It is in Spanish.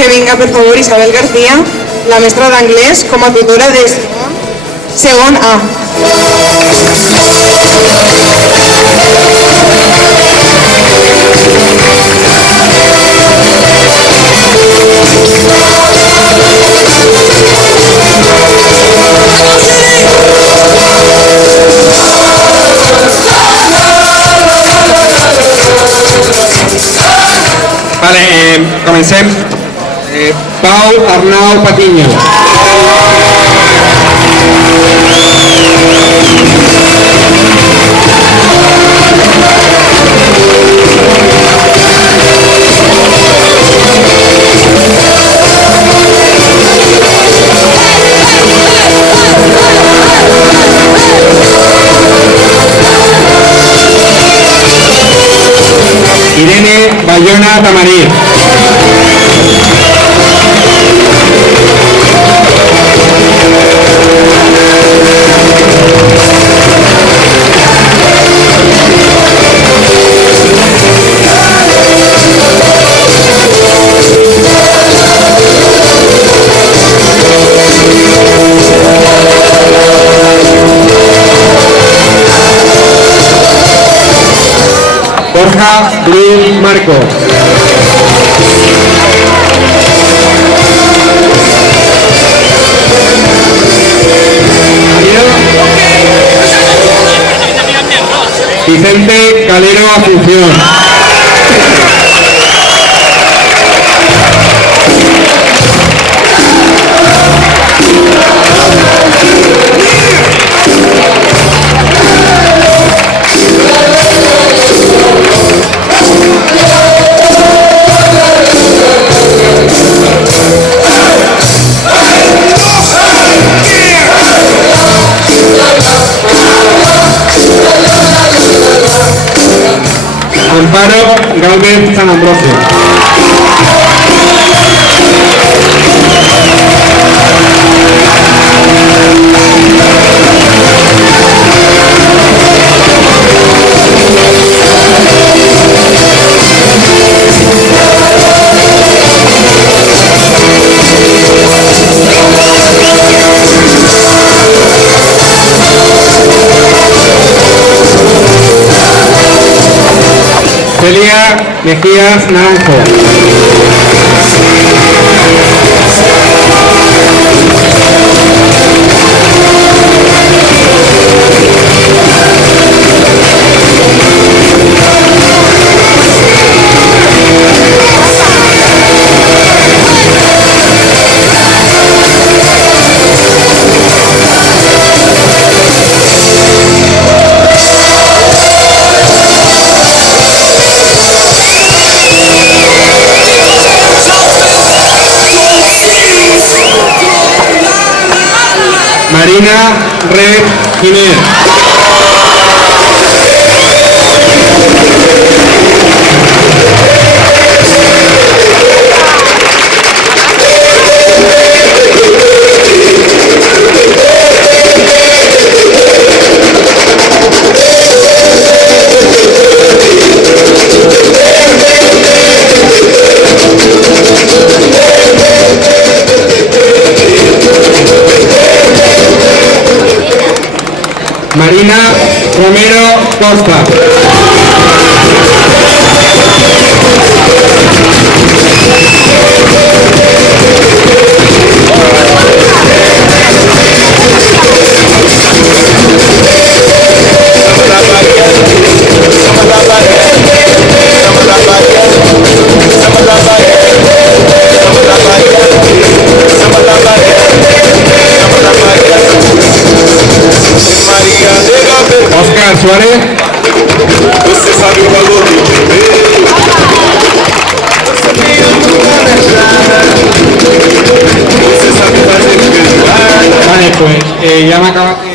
que vinga, per favor, Isabel García, la mestra d'anglès, com a tutora de segon A. Vale, comencem. Pau Arnau Patiño. Irene Bayona Tamarí. Borja Luis Marco. Vicente Calero Asunción. Amparo Galvez San Ambrosio. Celia Mejías Naranjo. Marina Red Giner. Marina Romero Costa. Oscar Suárez. Você sabe o valor do primeiro. Você sabe fazer feijoada. Vale, pues ya me acaba.